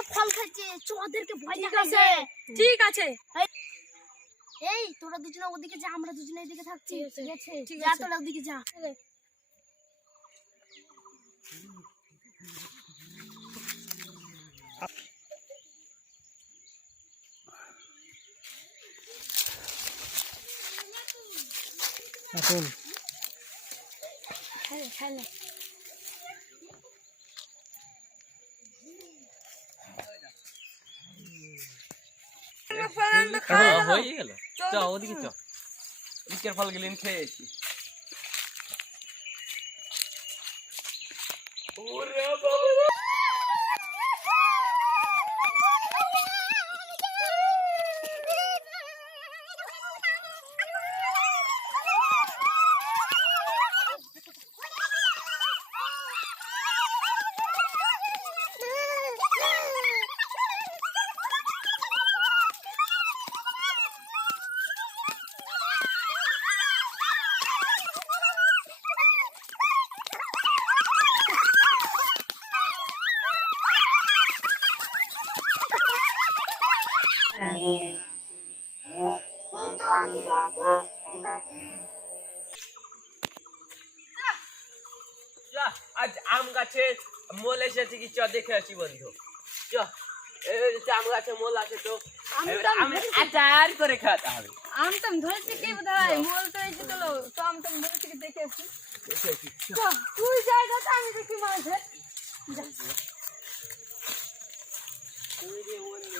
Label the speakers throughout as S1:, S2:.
S1: ওরা ফল খাচ্ছে চ ওদেরকে ভয় দেখাচ্ছে
S2: ঠিক আছে।
S1: এই তোরা দুজনে ওদিকে যা আমরা দুজনে এদিকে থাকছি
S2: ঠিক আছে,
S1: যা তোরা ওদিকে যা।
S3: এখন
S1: খেলে খেলে।
S4: হয়ে গেল। চ ওদিকে চ। ইকের ফল গেলেন খেয়ে এসি চ, আজ আম গাছে মোল এসেছে কি চ দেখে আসি বন্ধু। চ আম গাছে মোল আছে তো আচার করে খাওয়াতে হবে।
S2: আম টাম ধরেছে কি বোধ হয়? মোল তো এসে চলো তো আম টাম ধরেছে দেখে আসি। তুই জায়গা আমি দেখি মাঝে
S4: ওই রে বন্ধু, গাছে তো এই গাছে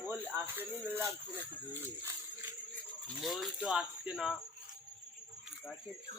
S4: মোল আসেনি লাগছে? মোল তো আসছে না গাছের কি